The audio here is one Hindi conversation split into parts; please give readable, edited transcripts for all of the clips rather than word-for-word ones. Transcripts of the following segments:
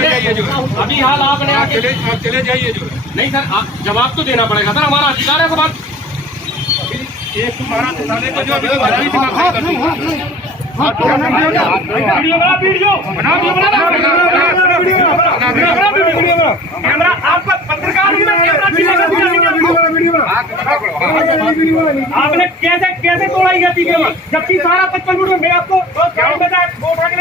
अभी हाल आपने आप चले जाइए जो नहीं सर, आप जवाब तो देना पड़ेगा सर, हमारा अधिकार है को बात। एक तुम्हारा थाने का जो अभी आपका पत्रकार आपने कैसे कैसे तोड़ा गति केवल, जबकि सारा 55 मिनट में मैं आपको वो उठा के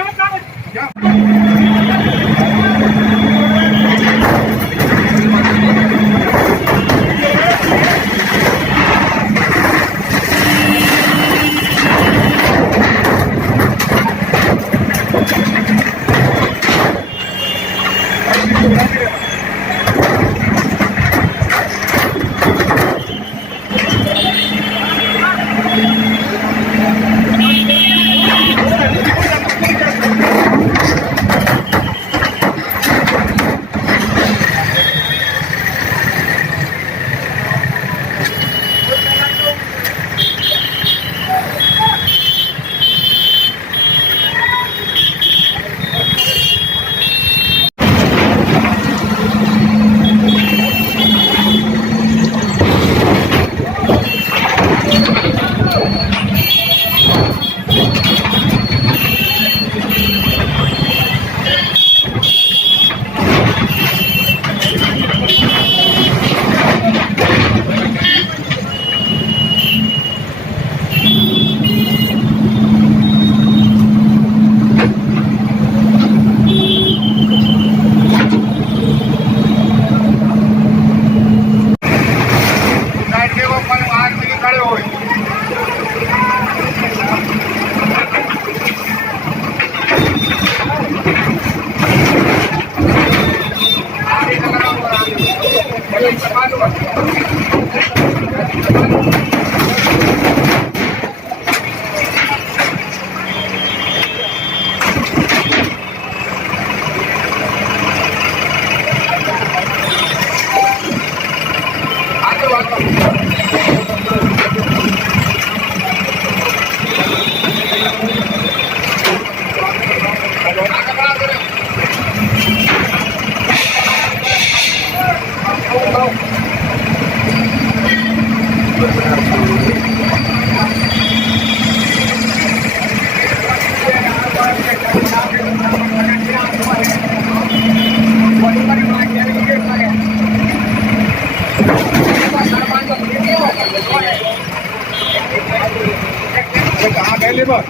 कहाँ गए लेबर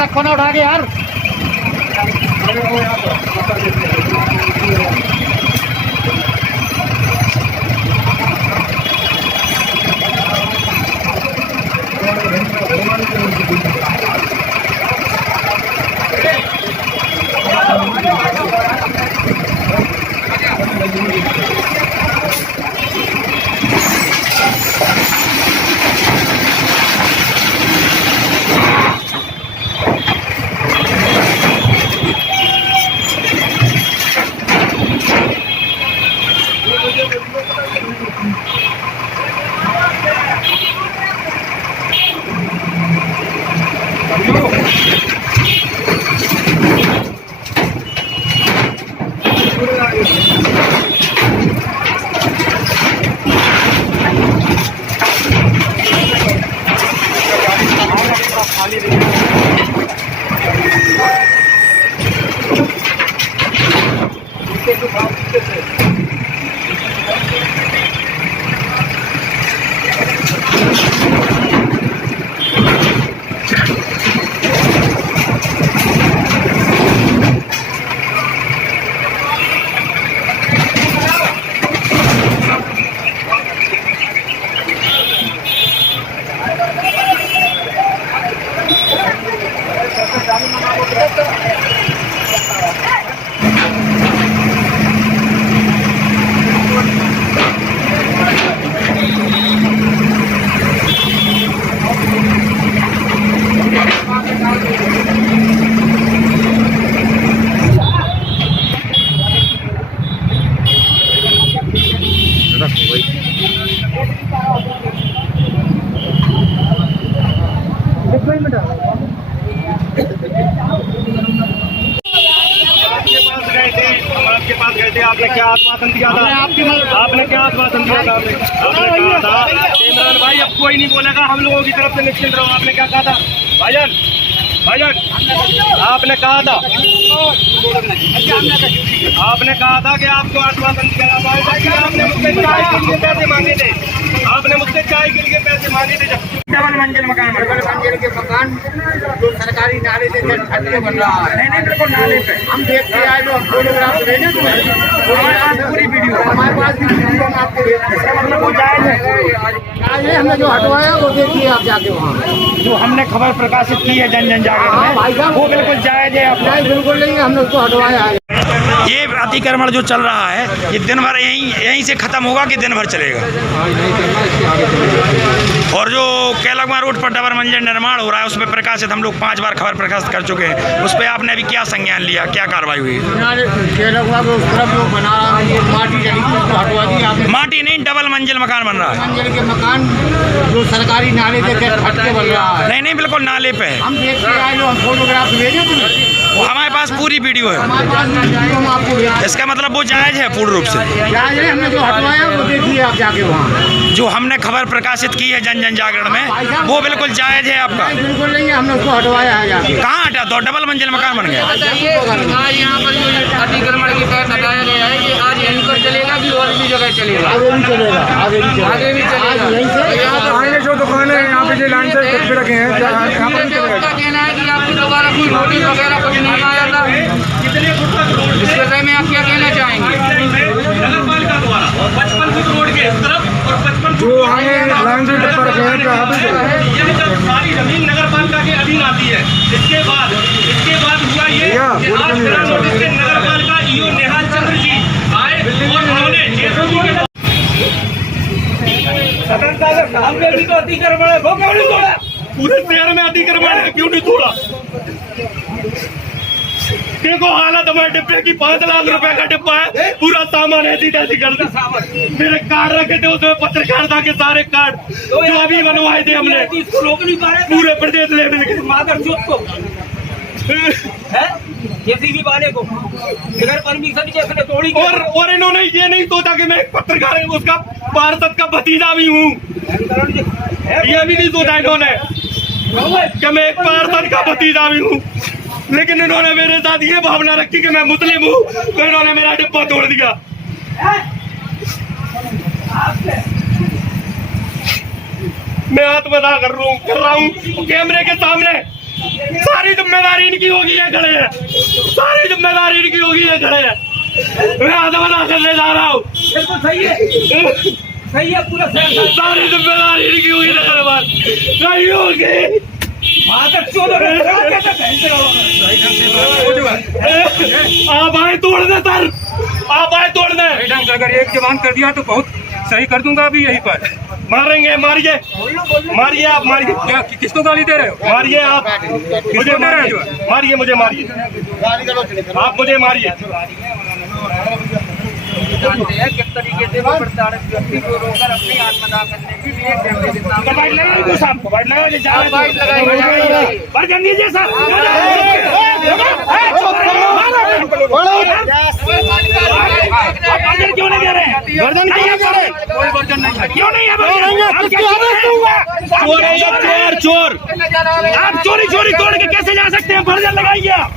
रखो ना उठा के यार। पास गए थे, आपने क्या आश्वासन दिया था? आपने क्या आश्वासन दिया था? आपने कहा था इमरान भाई अब कोई नहीं बोलेगा, हम लोगों की तरफ से निश्चिंत रहो। आपने क्या कहा था भाईजान? आपने कहा था कि आपको आश्वासन दिया था। आपने मुझसे चाय के लिए पैसे मांगे थे, आपने मुझसे चाय के लिए पैसे मांगे थे। जब डबल मंजिल मकान के मकान जो सरकारी नाले से छत के बन रहा है। नहीं बिल्कुल नाले पे हम देखते आए, जो हम फोटोग्राफ भेजे हमारे पास पूरी वीडियो है। हमारे पास भी वीडियो हम आपको भेजते मतलब वो जायज है। हैं। हमने जो हटवाया वो देखिए आप जाके वहाँ, जो हमने खबर प्रकाशित की है जन जन हाँ भाई जागरण साहब, में, वो बिल्कुल जायज है। आपका नहीं बिल्कुल नहीं, हमने उसको हटवाया है। ये अतिक्रमण जो चल रहा है ये दिन भर यहीं से खत्म होगा कि दिन भर चलेगा? और जो कैलगमा रोड पर डबल मंजिल निर्माण हो रहा है उस पर प्रकाशित हम लोग 5 बार खबर प्रकाशित कर चुके हैं, उस पर आपने अभी क्या संज्ञान लिया, क्या कार्रवाई हुई? उस तरफ जो बना रहा है माटी चली उसको हटवा दी आपने। माटी नहीं, डबल मंजिल मकान बन रहा है। मंजिल के मकान जो सरकारी नाले से छत के बन रहा है। नहीं बिल्कुल नाले पे है। हम देखते आए, जो हम फोटोग्राफ भेजे तुम्हें, वो हमारे पास पूरी वीडियो है। हमारे पास वीडियो हम आपको भेजे। इसका मतलब वो जायज है पूर्ण रूप से। जायज है, हमने जो हटवाया वो देखिए आप जाके वहाँ, जो हमने खबर प्रकाशित की है जन जन जागरण में वो बिल्कुल जायज है आपका? नहीं बिल्कुल नहीं है, हमने उसको हटवाया है जाके। कहाँ हटा? तो डबल मंजिल मकान बन गया। बताइए आज यहाँ पर जो अतिक्रमण के तहत हटाया गया है ये आज यहीं पर चलेगा कि और भी जगह चलेगा? आगे भी चलेगा, आगे भी चलेगा, आगे भी चलेगा। यहीं से तो यहाँ पर आगे जो दुकानें हैं यहाँ पे जो लाइन से डब्बे रखे हैं यहाँ पर जो उसका कहना है कि आपकी दोबारा कोई नोटिस वगैरह कुछ नहीं आया था, इस विषय में आप क्या कहना चाहेंगे? नगर पालिका द्वारा 55 फुट रोड के इस तरफ और 55 जो हमें लाइन से डब्बा रखे हैं यहाँ पे ये जब सारी जमीन नगर पालिका के अधीन आती है, इसके बाद हुआ ये कि आज बिना नोटिस के नगर पालिका ईओ नेहाल चंद्र जी आए और उन्होंने जेसीबी के सामने भी तो अतिक्रमण है, वो क्यों नहीं तोड़ा? पूरे शहर में अतिक्रमण है, क्यों नहीं तोड़ा? देखो हालत हमारे डिब्बे की, 5 लाख रुपए का डिब्बा है, पूरा सामान ऐसी तैसी कर दिया। मेरे कार्ड रखे थे उसमें पत्रकारिता के सारे कार्ड जो अभी बनवाए थे हमने, रोक नहीं पा रहे पूरे प्रदेश लेवल के मादर चौथ को है जेसीबी वाले को बगैर परमिशन के इसने तोड़ी। और इन्होंने ये नहीं सोचा कि मैं एक पत्रकार उसका पार्षद का भतीजा भी हूँ, ये भी नहीं सोचा इन्होंने कि मैं एक पार्षद का भतीजा भी हूँ। लेकिन इन्होंने मेरे साथ ये भावना रखी कि मैं मुस्लिम हूँ, तो इन्होंने मेरा डिब्बा तोड़ दिया। मैं आत्मदाह कर रहा हूँ कैमरे के सामने। सारी जिम्मेदारी इनकी होगी, ये खड़े हैं, सारी जिम्मेदारी इनकी होगी, ये खड़े हैं। मैं आत्मदाह करने जा रहा हूँ। बिल्कुल सही है, सही है, पूरा सारी जिम्मेदारी इनकी होगी, नहीं होगी। आप आए तोड़ दे सर, आप आए तोड़ दे। अगर एक जवान कर दिया तो बहुत सही कर दूंगा अभी यहीं पर। मारेंगे, मारिए मारिए, आप मारिए। क्या किसको गाली दे रहे हो? मारिए आप मुझे, मारिए मुझे, मारिए आप मुझे, मारिए। जानते हैं किस तरीके से वो प्रताड़ित व्यक्ति को रोकर अपनी आत्मदाह करने के लिए कैमरे के सामने वर्जन दीजिए सर। क्यों नहीं दे रहे हैं? वर्जन नहीं है, कोई वर्जन नहीं है। क्यों नहीं है? चोर है, चोर चोर। आप चोरी तोड़ के कैसे जा सकते हैं? वर्जन लगाइए आप।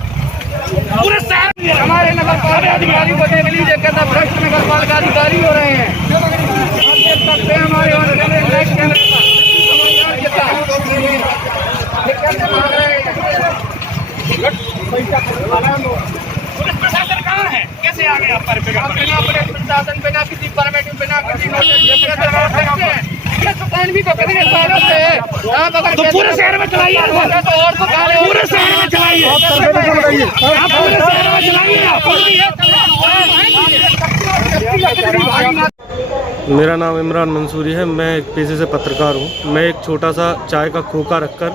पूरे शहर में हमारे नगर पालिका अधिकारी को देख लीजिए, कहता भ्रष्ट नगर पालिका अधिकारी हो रहे हैं। आप देख सकते हैं हमारे प्रशासन कहाँ है? कैसे आ गए आप पर? बिना प्रशासन, बिना किसी परमिट, बिना किसी नोटिस ये दुकान भी तो कितने सालों से है। तो पूरे शहर में चलाइए, तो और दुकान है, पूरे शहर में चलाइए, आप पूरे शहर में चलाइए। मेरा नाम इमरान मंसूरी है। मैं एक पेशे से पत्रकार हूँ। मैं एक छोटा सा चाय का खोखा रखकर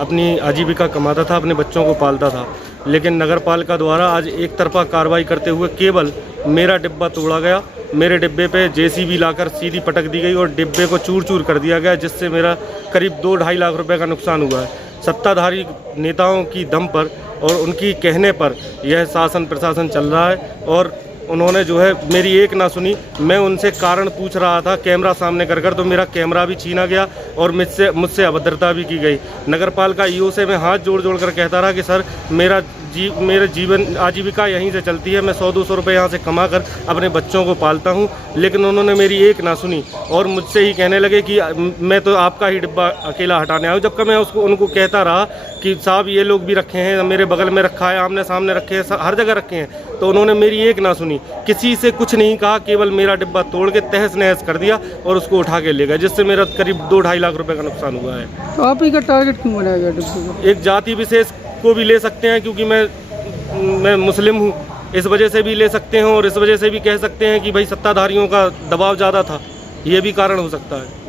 अपनी आजीविका कमाता था, अपने बच्चों को पालता था। लेकिन नगर पालिका द्वारा आज एक तरफा कार्रवाई करते हुए केवल मेरा डिब्बा तोड़ा गया। मेरे डिब्बे पे जेसीबी लाकर सीधी पटक दी गई और डिब्बे को चूर चूर कर दिया गया, जिससे मेरा करीब 2-2.5 लाख रुपए का नुकसान हुआ है। सत्ताधारी नेताओं की दम पर और उनकी कहने पर यह शासन प्रशासन चल रहा है और उन्होंने जो है मेरी एक ना सुनी। मैं उनसे कारण पूछ रहा था कैमरा सामने कर तो मेरा कैमरा भी छीना गया और मुझसे अभद्रता भी की गई। नगर पालिका ईओ से मैं हाथ जोड़ जोड़ कर कहता रहा कि सर मेरे जीवन आजीविका यहीं से चलती है, मैं 100-200 रुपये यहाँ से कमा कर अपने बच्चों को पालता हूँ, लेकिन उन्होंने मेरी एक ना सुनी और मुझसे ही कहने लगे कि मैं तो आपका ही डिब्बा अकेला हटाने आया हूँ। जबकि मैं उनको कहता रहा कि साहब ये लोग भी रखे हैं, मेरे बगल में रखा है, आमने सामने रखे हैं, हर जगह रखे हैं, तो उन्होंने मेरी एक ना सुनी, किसी से कुछ नहीं कहा, केवल मेरा डिब्बा तोड़ के तहस नहस कर दिया और उसको उठा के ले गए, जिससे मेरा करीब 2-2.5 लाख रुपए का नुकसान हुआ है। तो आप ही का टारगेट क्यों बनाया गया डिब्बे को? एक जाति विशेष को भी ले सकते हैं क्योंकि मैं मुस्लिम हूँ, इस वजह से भी ले सकते हैं और इस वजह से भी कह सकते हैं कि भाई सत्ताधारियों का दबाव ज़्यादा था, ये भी कारण हो सकता है।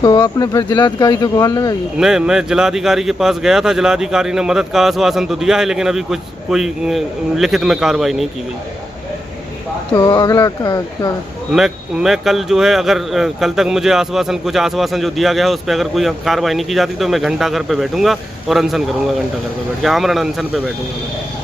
तो आपने फिर जिलाधिकारी से गुहार लगाई? नहीं, मैं जिलाधिकारी के पास गया था, जिलाधिकारी ने मदद का आश्वासन तो दिया है, लेकिन अभी कोई लिखित में कार्रवाई नहीं की गई। तो अगला क्या? मैं कल जो है, अगर कल तक मुझे कुछ आश्वासन जो दिया गया है उस पर अगर कोई कार्रवाई नहीं की जाती तो मैं घंटा घर पे बैठूंगा और अनशन करूंगा, घंटा घर पे बैठ के आमरण अनशन पे बैठूंगा मैं।